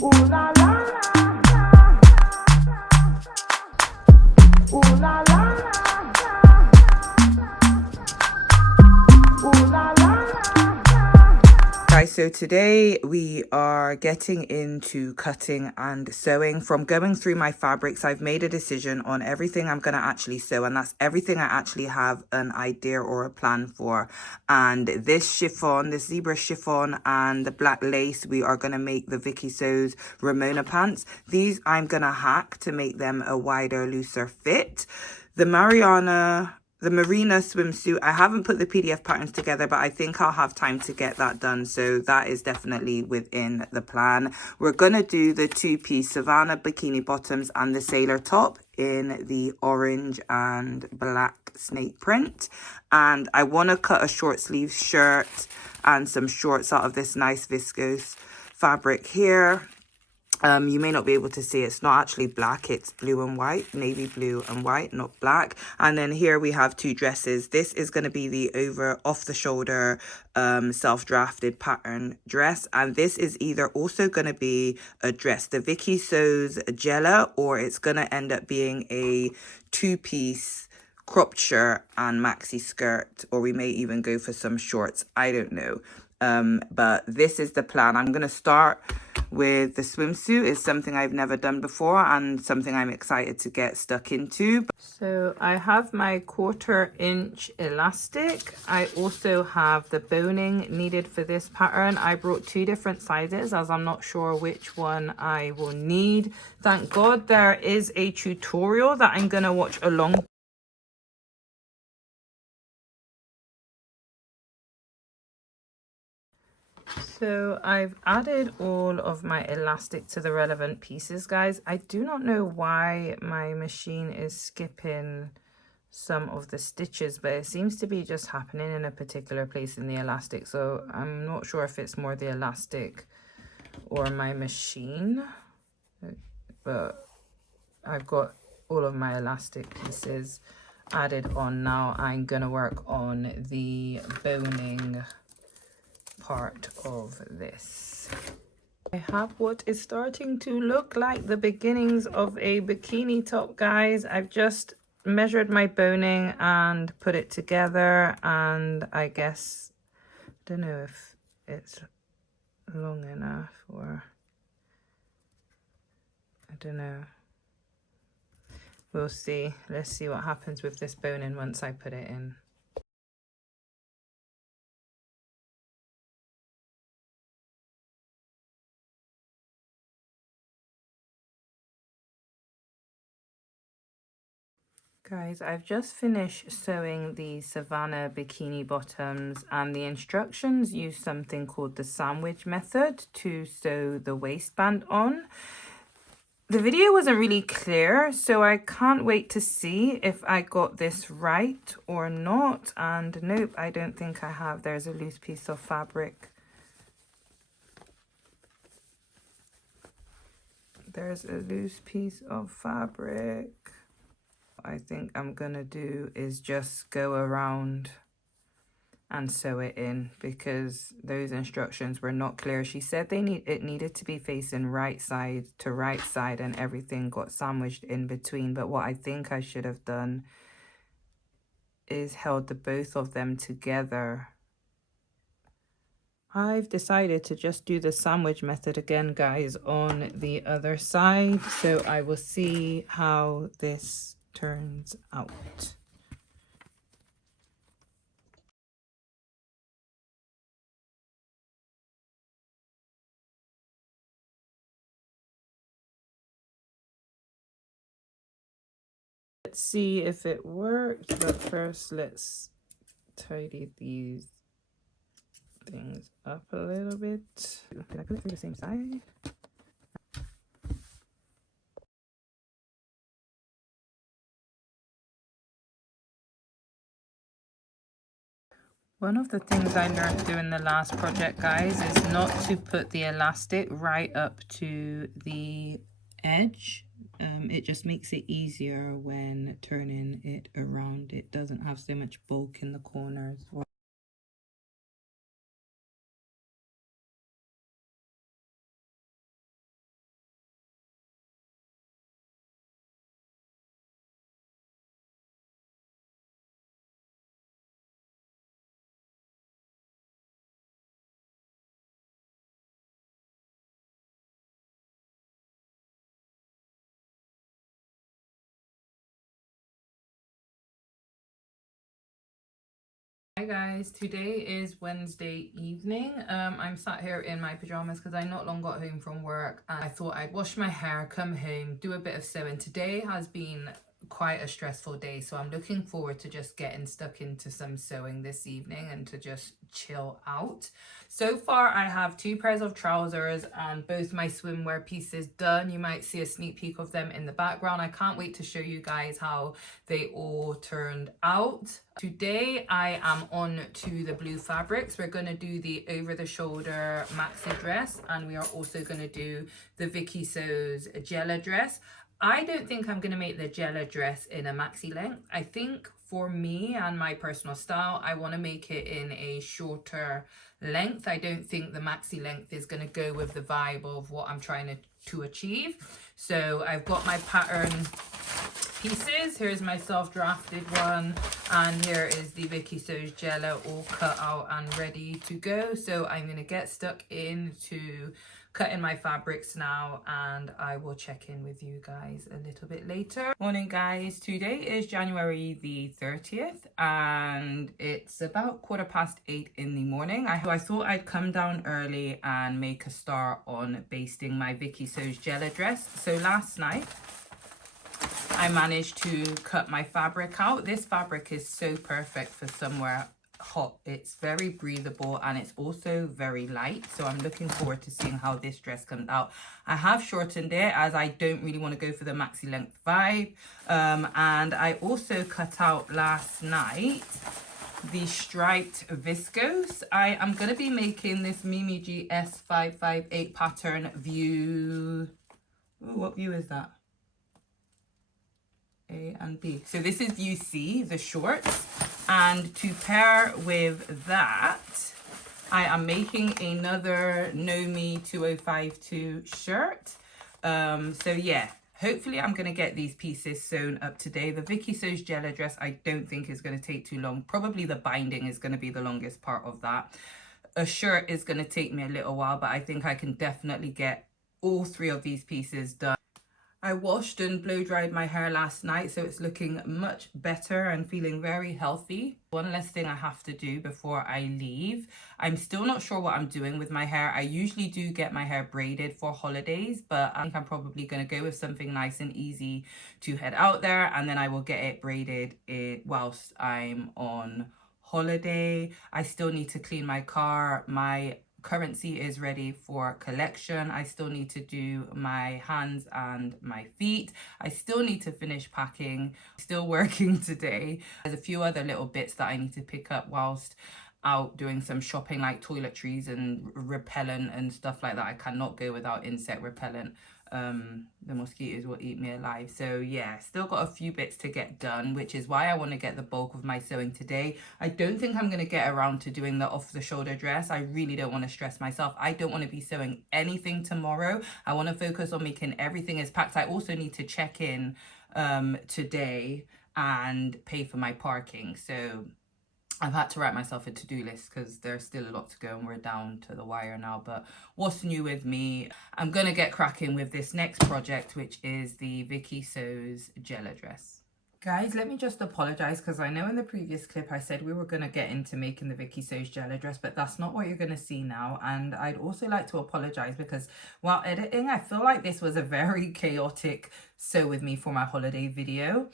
Ooh la la la, ooh la la la, ooh la la la. Guys, so today we are getting into cutting and sewing. From going through my fabrics, I've made a decision on everything I'm going to actually sew, and that's everything I actually have an idea or a plan for. And this chiffon, this zebra chiffon and the black lace, we are going to make the Vicky Sews Ramona pants. These I'm going to hack to make them a wider, looser fit. The Marina swimsuit, I haven't put the PDF patterns together, but I think I'll have time to get that done. So that is definitely within the plan. We're going to do the two-piece Savannah bikini bottoms and the sailor top in the orange and black snake print. And I want to cut a short sleeve shirt and some shorts out of this nice viscose fabric here. You may not be able to see, it's not actually black, it's blue and white, navy blue and white, not black. And then here we have two dresses. This is going to be the off the shoulder self-drafted pattern dress, and this is either also going to be a dress, the Vicky Sews Jella, or it's going to end up being a two-piece cropped shirt and maxi skirt, or we may even go for some shorts, I don't know. But this is the plan. I'm going to start with the swimsuit. It's something I've never done before and something I'm excited to get stuck into. So I have my 1/4 inch elastic. I also have the boning needed for this pattern. I brought 2 different sizes as I'm not sure which one I will need. Thank God there is a tutorial that I'm going to watch along. So I've added all of my elastic to the relevant pieces, guys. I do not know why my machine is skipping some of the stitches, but it seems to be just happening in a particular place in the elastic. So I'm not sure if it's more the elastic or my machine, but I've got all of my elastic pieces added on now. I'm gonna work on the boning part of this. I have what is starting to look like the beginnings of a bikini top, guys. I've just measured my boning and put it together, and I guess, I don't know if it's long enough, or I don't know. We'll see. Let's see what happens with this boning once I put it in. Guys, I've just finished sewing the Savannah bikini bottoms, and the instructions use something called the sandwich method to sew the waistband on. The video wasn't really clear, so I can't wait to see if I got this right or not. And nope, I don't think I have. There's a loose piece of fabric. There's a loose piece of fabric. I think I'm gonna do is just go around and sew it in, because those instructions were not clear. She said it needed to be facing right side to right side, and everything got sandwiched in between. But what I think I should have done is held the both of them together. I've decided to just do the sandwich method again, guys, on the other side, so I will see how this turns out. Let's see if it worked, but first let's tidy these things up a little bit. Did I put it through the same side? One of the things I learned doing the last project, guys, is not to put the elastic right up to the edge. It just makes it easier when turning it around. It doesn't have so much bulk in the corners. Hi guys, today is Wednesday evening. I'm sat here in my pajamas because I not long got home from work and I thought I'd wash my hair, come home, do a bit of sewing. Today has been quite a stressful day, so I'm looking forward to just getting stuck into some sewing this evening and to just chill out. So far I have 2 pairs of trousers and both my swimwear pieces done. You might see a sneak peek of them in the background. I can't wait to show you guys how they all turned out. Today I am on to the blue fabrics. We're going to do the over the shoulder maxi dress, and we are also going to do the Vicky Sews Jella dress. I don't think I'm going to make the Jella dress in a maxi length. I think for me and my personal style, I want to make it in a shorter length. I don't think the maxi length is going to go with the vibe of what I'm trying to achieve. So I've got my pattern pieces. Here's my self-drafted one, and here is the Vicky Sews Jella all cut out and ready to go. So I'm going to get stuck into cutting my fabrics now, and I will check in with you guys a little bit later. Morning guys, today is January the 30th and it's about 8:15 in the morning. I thought I'd come down early and make a start on basting my Vicky Sews Jella dress. So last night I managed to cut my fabric out. This fabric is so perfect for somewhere hot. It's very breathable and it's also very light, so I'm looking forward to seeing how this dress comes out. I have shortened it as I don't really want to go for the maxi length vibe, and I also cut out last night the striped viscose. I am going to be making this Mimi G S558 pattern view. Ooh, what view is that? A and B. So this is view C, the shorts, and to pair with that I am making another Nomi 2052 shirt. So yeah, hopefully I'm going to get these pieces sewn up today. The Vicky Sews Jella dress I don't think is going to take too long. Probably the binding is going to be the longest part of that. A shirt is going to take me a little while, but I think I can definitely get all 3 of these pieces done. I washed and blow dried my hair last night, so it's looking much better and feeling very healthy. One less thing I have to do before I leave. I'm still not sure what I'm doing with my hair. I usually do get my hair braided for holidays, but I think I'm probably going to go with something nice and easy to head out there, and then I will get it braided whilst I'm on holiday. I still need to clean my car. My currency is ready for collection. I still need to do my hands and my feet. I still need to finish packing. Still working today. There's a few other little bits that I need to pick up whilst out doing some shopping, like toiletries and repellent and stuff like that. I cannot go without insect repellent. The mosquitoes will eat me alive. So yeah, still got a few bits to get done, which is why I want to get the bulk of my sewing today. I don't think I'm going to get around to doing the off the shoulder dress. I really don't want to stress myself. I don't want to be sewing anything tomorrow. I want to focus on making everything is packed. I also need to check in today and pay for my parking. So I've had to write myself a to-do list because there's still a lot to go and we're down to the wire now. But what's new with me? I'm going to get cracking with this next project, which is the Vicky Sews Jella dress. Guys, let me just apologize because I know in the previous clip I said we were going to get into making the Vicky Sews Jella dress, but that's not what you're going to see now. And I'd also like to apologize because while editing, I feel like this was a very chaotic sew with me for my holiday video.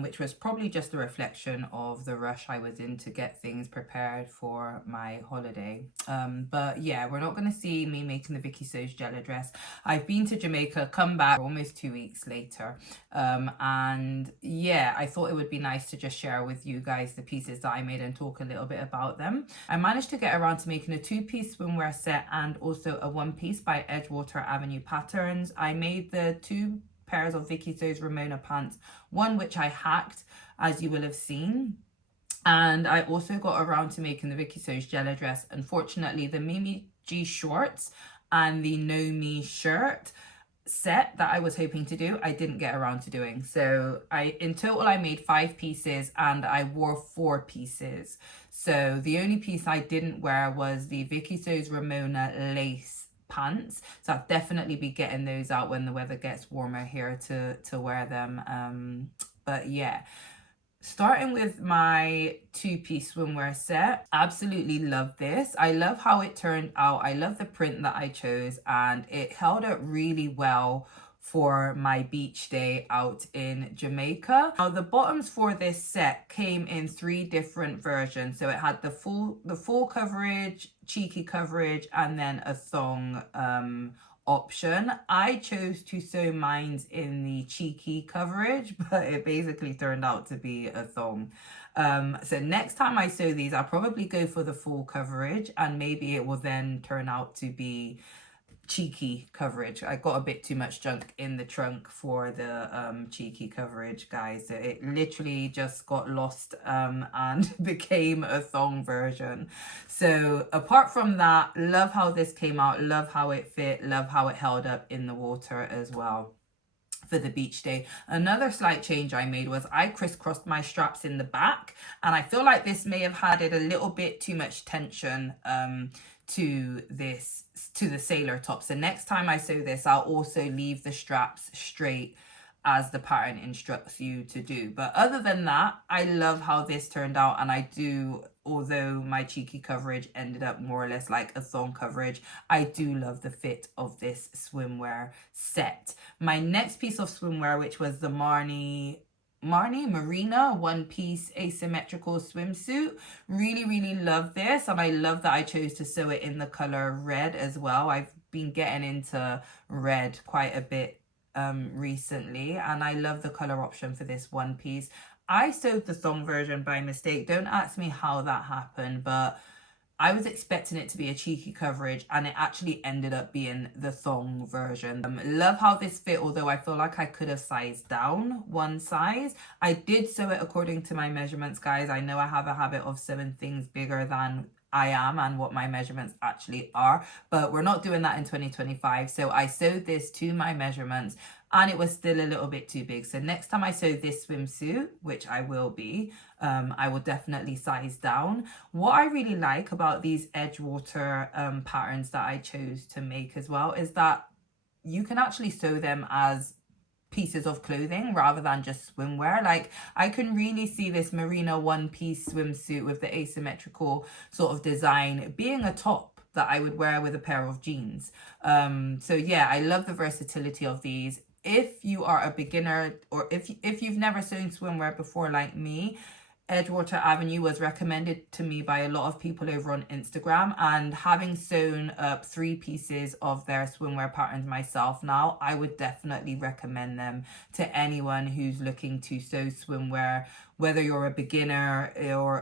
Which was probably just a reflection of the rush I was in to get things prepared for my holiday. But yeah, we're not going to see me making the Vicky Sews Jella dress. I've been to Jamaica, come back almost 2 weeks later. And yeah, I thought it would be nice to just share with you guys the pieces that I made and talk a little bit about them. I managed to get around to making a 2-piece swimwear set and also a 1-piece by Edgewater Avenue Patterns. I made the 2 pairs of Vicky Sews Ramona pants, one which I hacked, as you will have seen, and I also got around to making the Vicky Sews Jella dress. Unfortunately, the Mimi G shorts and the Nomi shirt set that I was hoping to do, I didn't get around to doing. So in total I made 5 pieces and I wore 4 pieces. So the only piece I didn't wear was the Vicky Sews Ramona lace pants, so I'll definitely be getting those out when the weather gets warmer here to wear them. But yeah, Starting with my two-piece swimwear set, absolutely love this. I love how it turned out. I love the print that I chose, and it held up really well for my beach day out in Jamaica. Now the bottoms for this set came in 3 different versions. So it had the full coverage, cheeky coverage, and then a thong option. I chose to sew mine in the cheeky coverage, but it basically turned out to be a thong. So next time I sew these, I'll probably go for the full coverage, and maybe it will then turn out to be cheeky coverage. I got a bit too much junk in the trunk for the cheeky coverage, guys, so it literally just got lost and became a thong version. So apart from that, love how this came out, love how it fit, love how it held up in the water as well for the beach day. Another slight change I made was I crisscrossed my straps in the back, and I feel like this may have added a little bit too much tension to the sailor top. So next time I sew this, I'll also leave the straps straight as the pattern instructs you to do. But other than that, I love how this turned out, and I do, although my cheeky coverage ended up more or less like a thong coverage, I do love the fit of this swimwear set. My next piece of swimwear, which was the Marina one-piece asymmetrical swimsuit, really love this, and I love that I chose to sew it in the color red as well. I've been getting into red quite a bit recently, and I love the color option for this one piece. I sewed the thong version by mistake. Don't ask me how that happened, but I was expecting it to be a cheeky coverage, and it actually ended up being the thong version. Love how this fit, although I feel like I could have sized down one size. I did sew it according to my measurements, guys. I know I have a habit of sewing things bigger than I am and what my measurements actually are, but we're not doing that in 2025. So I sewed this to my measurements, and it was still a little bit too big. So next time I sew this swimsuit, which I will be, I will definitely size down. What I really like about these Edgewater patterns that I chose to make as well is that you can actually sew them as pieces of clothing rather than just swimwear. Like, I can really see this Merino one-piece swimsuit with the asymmetrical sort of design being a top that I would wear with a pair of jeans. So yeah, I love the versatility of these. If you are a beginner, or if you've never sewn swimwear before like me, Edgewater Avenue was recommended to me by a lot of people over on Instagram, and having sewn up 3 pieces of their swimwear patterns myself now, I would definitely recommend them to anyone who's looking to sew swimwear, whether you're a beginner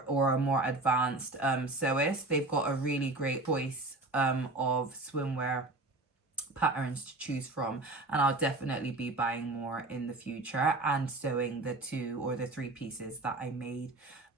or a more advanced sewist. They've got a really great choice of swimwear patterns to choose from, and I'll definitely be buying more in the future and sewing the 2 or the 3 pieces that I made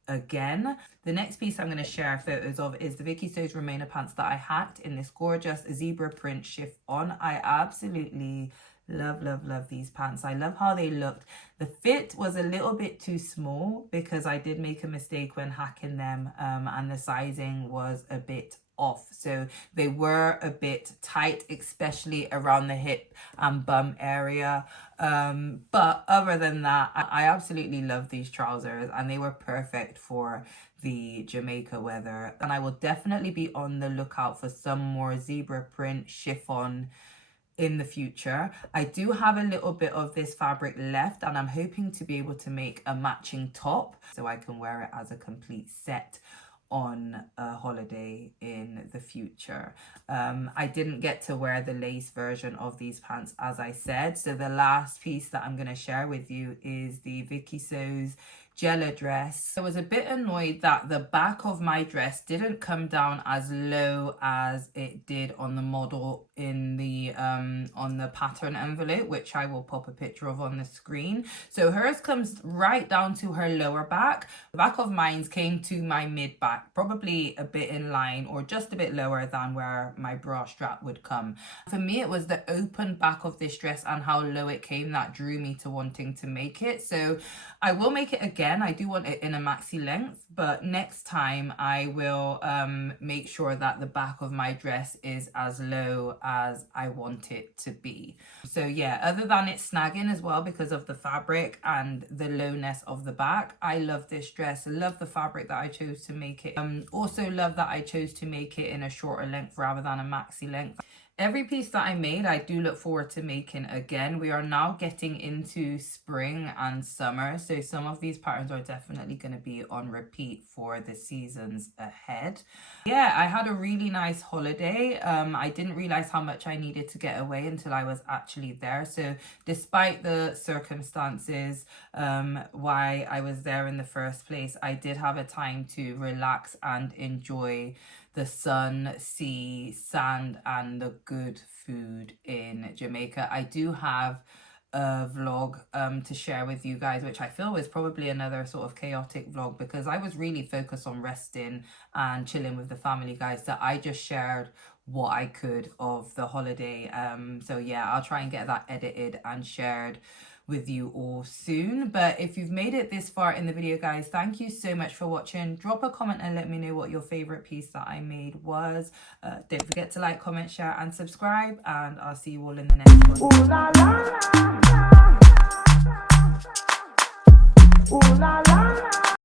again. The next piece I'm going to share photos of is the Vicky Sews Remainer pants that I hacked in this gorgeous zebra print chiffon. I absolutely love these pants. I love how they looked. The fit was a little bit too small because I did make a mistake when hacking them, and the sizing was a bit off, so they were a bit tight, especially around the hip and bum area, but other than that, I absolutely love these trousers, and they were perfect for the Jamaica weather. And I will definitely be on the lookout for some more zebra print chiffon in the future. I do have a little bit of this fabric left, and I'm hoping to be able to make a matching top so I can wear it as a complete set on a holiday in the future. I didn't get to wear the lace version of these pants, as I said, so the last piece that I'm going to share with you is the Vicky Sews Jella dress. I was a bit annoyed that the back of my dress didn't come down as low as it did on the model in the on the pattern envelope, which I will pop a picture of on the screen. So hers comes right down to her lower back. The back of mine's came to my mid back, probably a bit in line or just a bit lower than where my bra strap would come. For me, it was the open back of this dress and how low it came that drew me to wanting to make it. So I will make it again again, I do want it in a maxi length, but next time I will make sure that the back of my dress is as low as I want it to be. So yeah, other than it snagging as well because of the fabric and the lowness of the back, I love this dress. I love the fabric that I chose to make it. Also love that I chose to make it in a shorter length rather than a maxi length. Every piece that I made, I do look forward to making again. We are now getting into spring and summer, so some of these patterns are definitely going to be on repeat for the seasons ahead. Yeah, I had a really nice holiday. I didn't realize how much I needed to get away until I was actually there. So despite the circumstances why I was there in the first place, I did have a time to relax and enjoy the sun, sea, sand, and the good food in Jamaica. I do have a vlog to share with you guys, which I feel was probably another sort of chaotic vlog because I was really focused on resting and chilling with the family, guys, that I just shared what I could of the holiday. So yeah, I'll try and get that edited and shared with you all soon. But if you've made it this far in the video, guys, thank you so much for watching. Drop a comment and let me know what your favorite piece that I made was. Don't forget to like, comment, share, and subscribe, and I'll see you all in the next one. Ooh, la, la, la. Ooh, la, la, la.